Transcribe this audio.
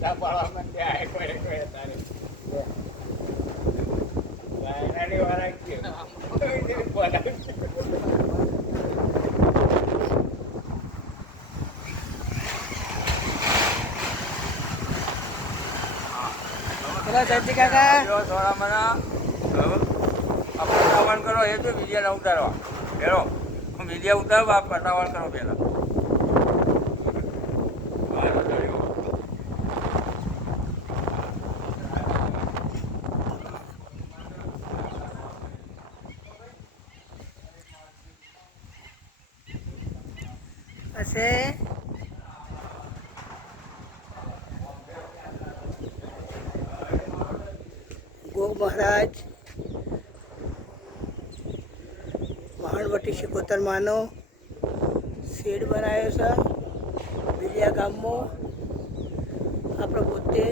હે કોઈ કોઈ તારે જો થોડા મના આપણે પટાવણ કરો, એ તો વીડિયો ઉતારવા. પેલો હું વીડિયો ઉતારવા પટાવણ કરો પેલા હશે ગોગ મહારાજ મહાણવટી શિકોતર માનો શેડ બનાવ્યો છે બીજા ગામમાં આપણે પોતે